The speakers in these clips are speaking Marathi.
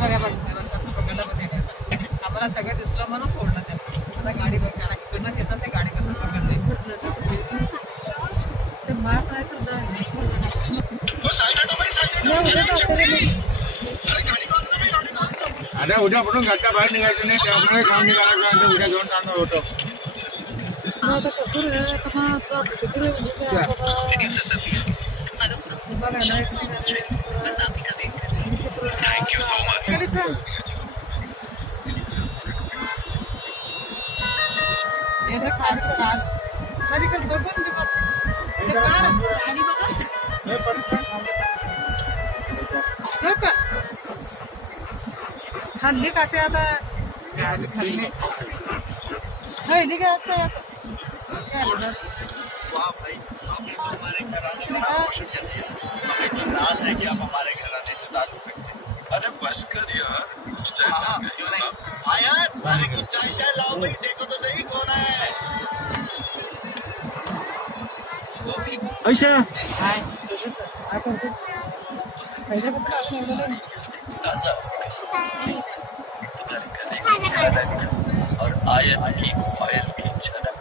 बघा बघ कसं पकडलं बघ आम्हाला सगळं दिसलं म्हणून फोडलं त्याला आता गाडी बघ इकडनं घेतात ते गाडी कसं पकडते ते मार नाही आता उद्या आपण घरच्या बाहेर निघायचं नाही त्यामुळे काम निघायचं उद्या घेऊन जाणार होतो थैंक यू सो मच। हल्ली का ते आता हल्ली हल्ली काय असतं वाह भाई हमारे घराने का हमें तो नाज है कि आप हमारे घराने से ताल्लुक रखते हैं। अरे बस कर यार यार अरे कुछ चाय लाओ भाई देखो तो सही कौन है ऐशा और आयत की फाइल की झलक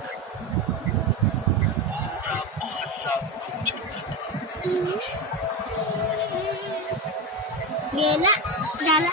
गेला झाला